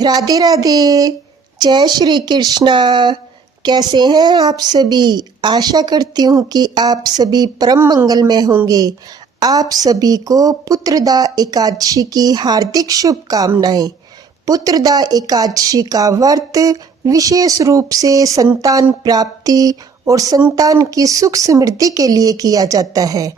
राधे राधे। जय श्री कृष्णा। कैसे हैं आप सभी? आशा करती हूँ कि आप सभी परम मंगलमय होंगे। आप सभी को पुत्रदा एकादशी की हार्दिक शुभकामनाएं। पुत्रदा एकादशी का व्रत विशेष रूप से संतान प्राप्ति और संतान की सुख समृद्धि के लिए किया जाता है।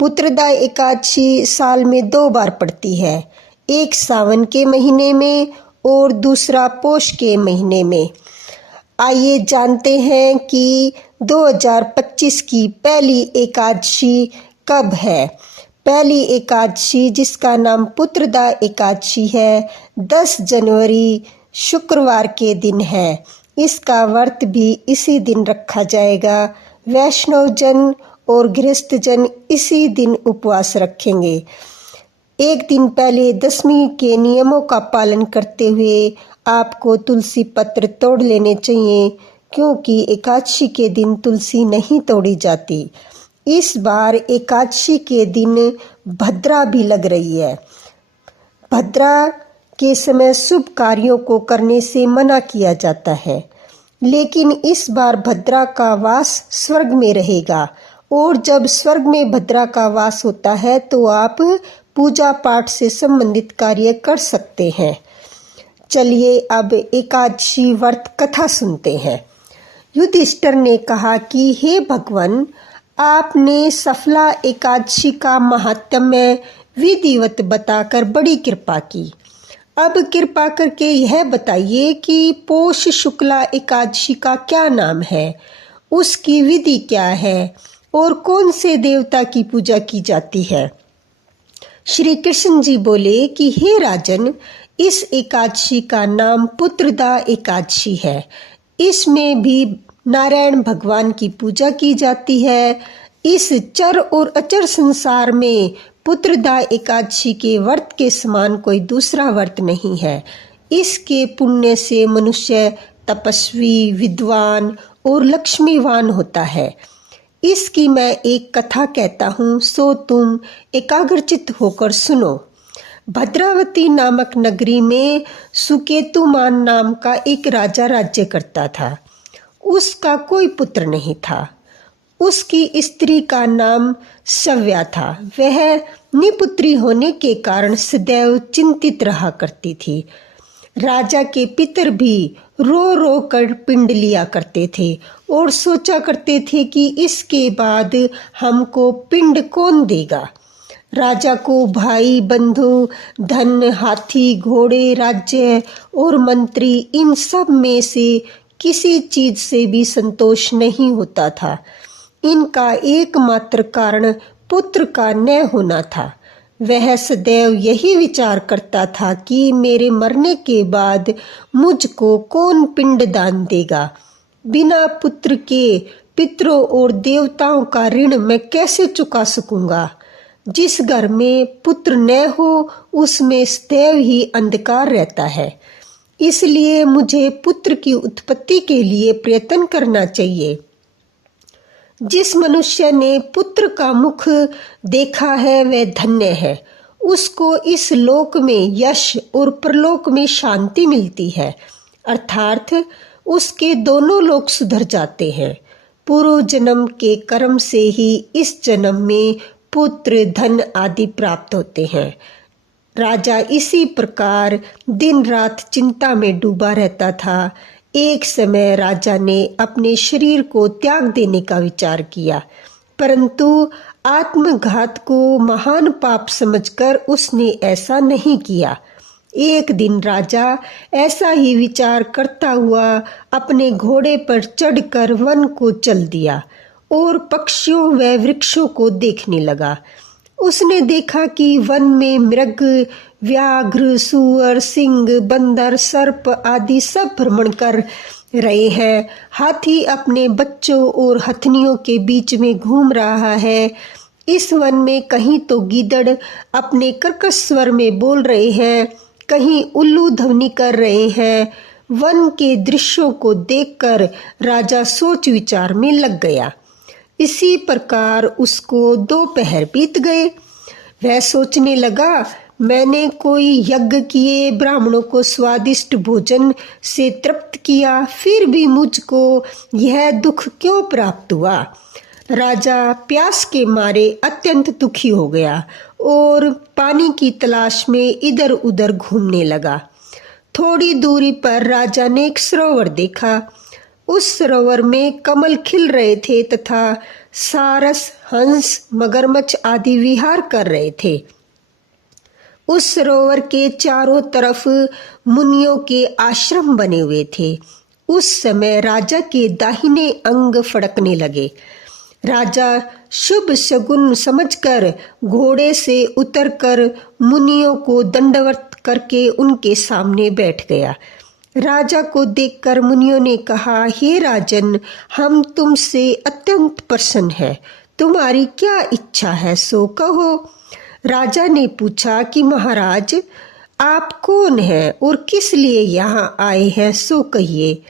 पुत्रदा एकादशी साल में 2 बार पड़ती है, एक सावन के महीने में और दूसरा पोष के महीने में। आइए जानते हैं कि 2025 की पहली एकादशी कब है। पहली एकादशी जिसका नाम पुत्रदा एकादशी है 10 जनवरी शुक्रवार के दिन है। इसका व्रत भी इसी दिन रखा जाएगा। वैष्णव जन और गृहस्थ जन इसी दिन उपवास रखेंगे। एक दिन पहले दशमी के नियमों का पालन करते हुए आपको तुलसी पत्र तोड़ लेने चाहिए, क्योंकि एकादशी के दिन तुलसी नहीं तोड़ी जाती। इस बार एकादशी के दिन भद्रा भी लग रही है। भद्रा के समय शुभ कार्यों को करने से मना किया जाता है, लेकिन इस बार भद्रा का वास स्वर्ग में रहेगा और जब स्वर्ग में भद्रा का वास होता है तो आप पूजा पाठ से संबंधित कार्य कर सकते हैं। चलिए अब एकादशी व्रत कथा सुनते हैं। युधिष्ठिर ने कहा कि हे भगवान, आपने सफला एकादशी का महात्म्य विधिवत बताकर बड़ी कृपा की। अब कृपा करके यह बताइए कि पोष शुक्ला एकादशी का क्या नाम है, उसकी विधि क्या है और कौन से देवता की पूजा की जाती है। श्री कृष्ण जी बोले कि हे राजन, इस एकादशी का नाम पुत्रदा एकादशी है। इसमें भी नारायण भगवान की पूजा की जाती है। इस चर और अचर संसार में पुत्रदा एकादशी के व्रत के समान कोई दूसरा व्रत नहीं है। इसके पुण्य से मनुष्य तपस्वी, विद्वान और लक्ष्मीवान होता है। इसकी मैं एक कथा कहता हूँ, सो तुम एकाग्रचित होकर सुनो। भद्रावती नामक नगरी में सुकेतुमान नाम का एक राजा राज्य करता था। उसका कोई पुत्र नहीं था। उसकी स्त्री का नाम सव्या था। वह निपुत्री होने के कारण सदैव चिंतित रहा करती थी। राजा के पितर भी रो रो कर पिंड लिया करते थे और सोचा करते थे कि इसके बाद हमको पिंड कौन देगा। राजा को भाई, बंधु, धन, हाथी, घोड़े, राज्य और मंत्री, इन सब में से किसी चीज से भी संतोष नहीं होता था। इनका एकमात्र कारण पुत्र का न होना था। वह सदैव यही विचार करता था कि मेरे मरने के बाद मुझको कौन पिंड दान देगा। बिना पुत्र के पितरों और देवताओं का ऋण मैं कैसे चुका सकूंगा। जिस घर में पुत्र न हो उसमें सदैव ही अंधकार रहता है। इसलिए मुझे पुत्र की उत्पत्ति के लिए प्रयत्न करना चाहिए। जिस मनुष्य ने पुत्र का मुख देखा है वह धन्य है। उसको इस लोक में यश और परलोक में शांति मिलती है, अर्थात उसके दोनों लोक सुधर जाते हैं। पूर्व जन्म के कर्म से ही इस जन्म में पुत्र, धन आदि प्राप्त होते हैं। राजा इसी प्रकार दिन रात चिंता में डूबा रहता था। एक समय राजा ने अपने शरीर को त्याग देने का विचार किया, परंतु आत्मघात को महान पाप समझकर उसने ऐसा नहीं किया। एक दिन राजा ऐसा ही विचार करता हुआ अपने घोड़े पर चढ़कर वन को चल दिया और पक्षियों व वृक्षों को देखने लगा। उसने देखा कि वन में मृग, व्याघ्र, सूअर, सिंह, बंदर, सर्प आदि सब भ्रमण कर रहे हैं। हाथी अपने बच्चों और हथनियों के बीच में घूम रहा है। इस वन में कहीं तो गीदड़ अपने कर्कश स्वर में बोल रहे हैं, कहीं उल्लू ध्वनि कर रहे हैं। वन के दृश्यों को देखकर राजा सोच विचार में लग गया। इसी प्रकार उसको 2 पहर बीत गए। वह सोचने लगा, मैंने कोई यज्ञ किए, ब्राह्मणों को स्वादिष्ट भोजन से तृप्त किया, फिर भी मुझको यह दुख क्यों प्राप्त हुआ। राजा प्यास के मारे अत्यंत दुखी हो गया और पानी की तलाश में इधर उधर घूमने लगा। थोड़ी दूरी पर राजा ने एक सरोवर देखा। उस सरोवर में कमल खिल रहे थे तथा सारस, हंस, मगरमच्छ आदि विहार कर रहे थे। उस सरोवर के चारों तरफ मुनियों के आश्रम बने हुए थे। उस समय राजा के दाहिने अंग फड़कने लगे। राजा शुभ शगुन समझकर घोड़े से उतरकर मुनियों को दंडवत करके उनके सामने बैठ गया। राजा को देखकर मुनियों ने कहा, हे राजन, हम तुमसे अत्यंत प्रसन्न हैं। तुम्हारी क्या इच्छा है, सो कहो। राजा ने पूछा कि महाराज, आप कौन हैं और किस लिए यहाँ आए हैं, सो कहिए।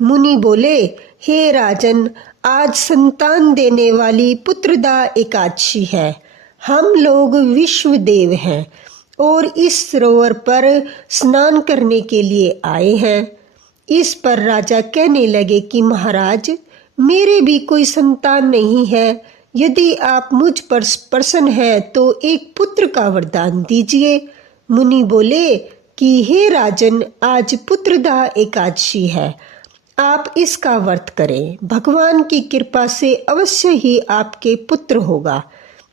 मुनि बोले, हे राजन, आज संतान देने वाली पुत्रदा एकादशी है। हम लोग विश्वदेव हैं और इस सरोवर पर स्नान करने के लिए आए हैं। इस पर राजा कहने लगे कि महाराज, मेरे भी कोई संतान नहीं है। यदि आप मुझ पर प्रसन्न हैं तो एक पुत्र का वरदान दीजिए। मुनि बोले कि हे राजन, आज पुत्रदा एकादशी है, आप इसका व्रत करें। भगवान की कृपा से अवश्य ही आपके पुत्र होगा।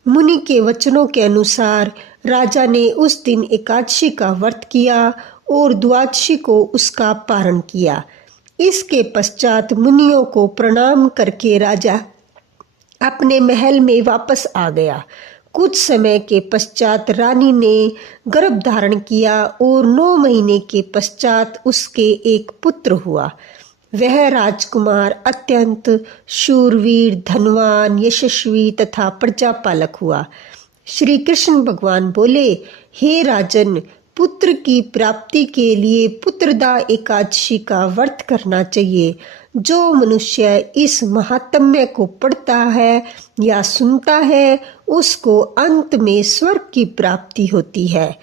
मुनि के वचनों के अनुसार राजा ने उस दिन एकादशी का व्रत किया और द्वादशी को उसका पारण किया। इसके पश्चात मुनियों को प्रणाम करके राजा अपने महल में वापस आ गया। कुछ समय के पश्चात रानी ने गर्भ धारण किया और 9 महीने के पश्चात उसके एक पुत्र हुआ। वह राजकुमार अत्यंत शूरवीर, धनवान, यशस्वी तथा प्रजापालक हुआ। श्री कृष्ण भगवान बोले, हे राजन, पुत्र की प्राप्ति के लिए पुत्रदा एकादशी का व्रत करना चाहिए। जो मनुष्य इस महात्म्य को पढ़ता है या सुनता है, उसको अंत में स्वर्ग की प्राप्ति होती है।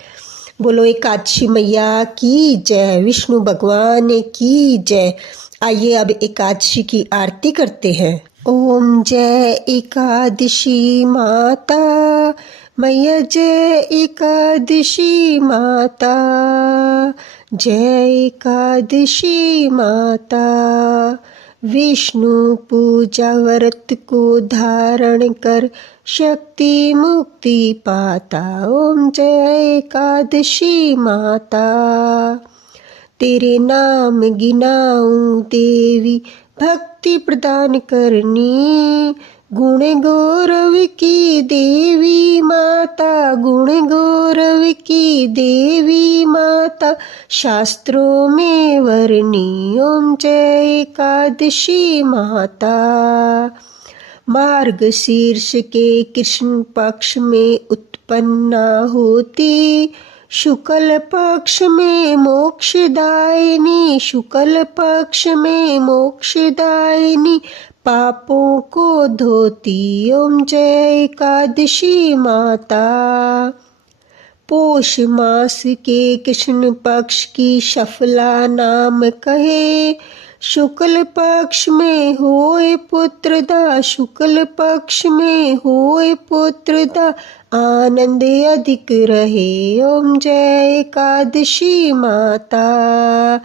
बोलो एकादशी मैया की जय, विष्णु भगवान की जय। आइए अब एकादशी की आरती करते हैं। ओम जय एकादशी माता, मैया जय एकादशी माता, जय एकादशी माता। विष्णु पूजा व्रत को धारण कर शक्ति मुक्ति पाता। ओम जय एकादशी माता। तेरे नाम गिनाऊं देवी, भक्ति प्रदान करनी। गुण गौरव की देवी माता, गुण गौरव की देवी माता, शास्त्रों में वर्णी। ओम जय एकादशी माता। मार्गशीर्ष के कृष्ण पक्ष में उत्पन्ना होती, शुक्ल पक्ष में मोक्षदायिनी, शुक्ल पक्ष में मोक्षदायिनी, पापों को धोती। ओम जय एकादशी माता। पोष मास के कृष्ण पक्ष की शफला नाम कहे, शुक्ल पक्ष में होए पुत्रदा, शुक्ल पक्ष में होए पुत्रदा, आनंद अधिक रहे। ओम जय एकादशी माता।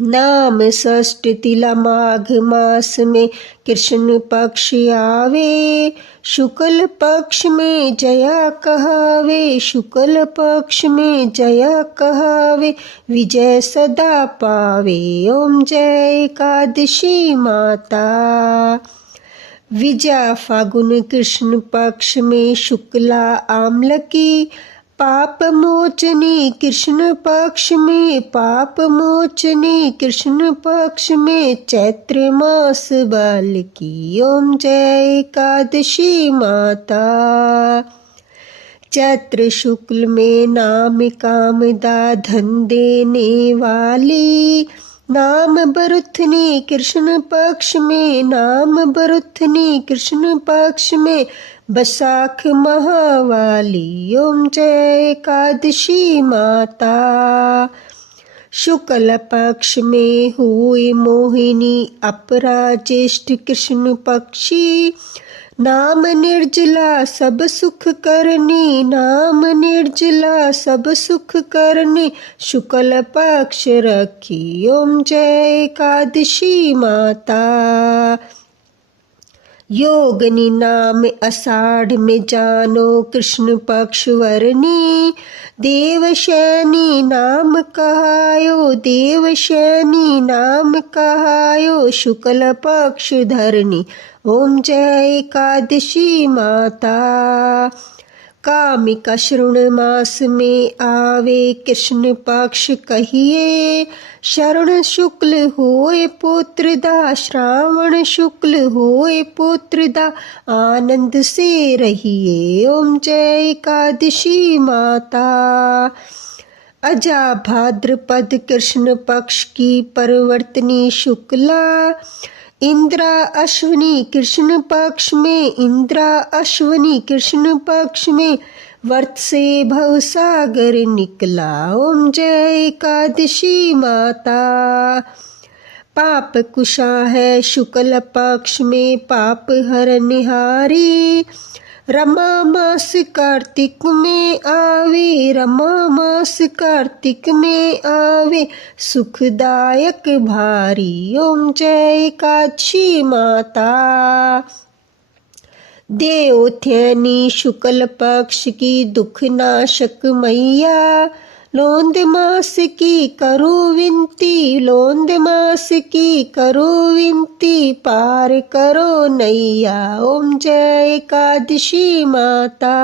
नाम षष्ठ तिला माघ मास में कृष्ण पक्ष आवे, शुक्ल पक्ष में जया कहावे, शुक्ल पक्ष में जया कहावे, विजय सदा पावे। ओम जय एकादशी माता। विजया फागुन कृष्ण पक्ष में शुक्ला आमलकी, पाप मोचनी कृष्ण पक्ष में, पाप मोचनी कृष्ण पक्ष में, चैत्र मास बालकी। ओम जय एकादशी माता। चैत्र शुक्ल में नाम कामदा धन देने वाली, नाम बरुथनी कृष्ण पक्ष में, नाम बरुथनी कृष्ण पक्ष में, बैसाख महावाली ओम जय एकादशी माता। शुक्ल पक्ष में हुई मोहिनी अपरा ज्येष्ठ कृष्ण पक्षी। नाम निर्जला सब सुख करनी, नाम निर्जला सब सुख करनी। शुक्ल पक्ष रखी ओम जय एकादशी माता। योगनी नाम आषाढ़ में जानो कृष्ण पक्ष वरनी। देवशैनी नाम कहायो, देवशैनी नाम कहायो। शुक्ल पक्ष धरनी ओम जय एकादशी माता। कामिका श्रवण मास में आवे कृष्ण पक्ष कहिए। श्रवण शुक्ल होए पुत्रदा, श्रावण शुक्ल होए पुत्रदा। आनंद से रहिए ओम जय एकादशी माता। अजा भाद्रपद कृष्ण पक्ष की परिवर्तनी शुक्ला। इंद्रा अश्विनी कृष्ण पक्ष में, इंद्रा अश्विनी कृष्ण पक्ष में। वर्त से भवसागर निकला ओम जय एकादशी माता। पाप कुशा है शुक्ल पक्ष में, पाप हरनिहारी। रमा मास कार्तिक में आवे, रमा मास कार्तिक में आवे। सुखदायक भारी ओम जय एकादशी माता। देवोत्थानी शुक्ल पक्ष की दुख नाशक मैया। लोंद मास की करो विनती, लोंद मास की करो विनती। पार करो नैया ओम जय एकादशी माता।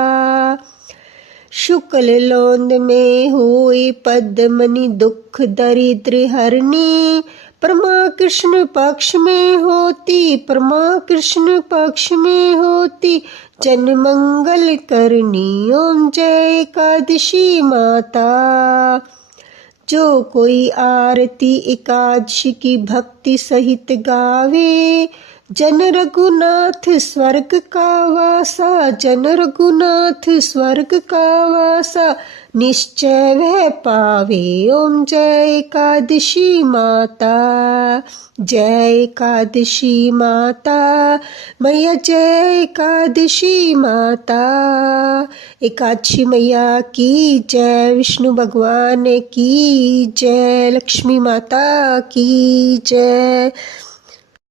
शुक्ल लोंद में हुई पद्मनी दुख दरिद्र हरनी। परमा कृष्ण पक्ष में होती, परमा कृष्ण पक्ष में होती। जन मंगल करनी ओम जय एकादशी माता। जो कोई आरती एकादशी की भक्ति सहित गावे। जन रघुनाथ स्वर्ग का वासा, जन रघुनाथ स्वर्ग का वासा। निश्चय वह पावे ओम जय एकादशी माता। जय एकादशी माता, मैया जय एकादशी माता। एकादशी मैया की जय, विष्णु भगवान की जय, लक्ष्मी माता की जय।